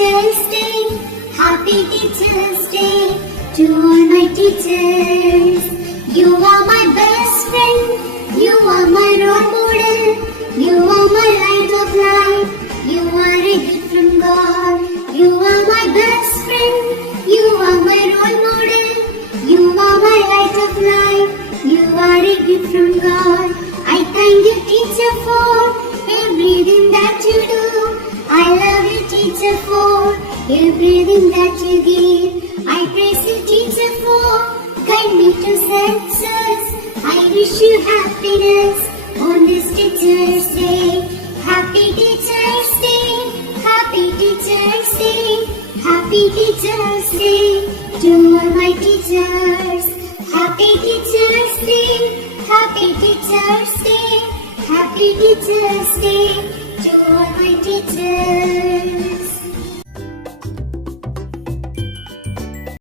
Teachers Day, Happy Teachers Day to all my teachers. You are my best friend, you are my role model, you are my light of life, you are a gift from God. You are my best friend, you are my role model, you are my light of life, you are a gift from God. I thank you, teacher, for everything that you do. I love you, teacher, for everything that you give. I praise you, teacher, for guide me to success. I wish you happiness on this Teachers Day. Happy Teachers Day, Happy Teachers Day, Happy Teachers Day to all my teachers. Happy Teachers Day, Happy Teachers Day, Happy Teachers Day to all my teachers.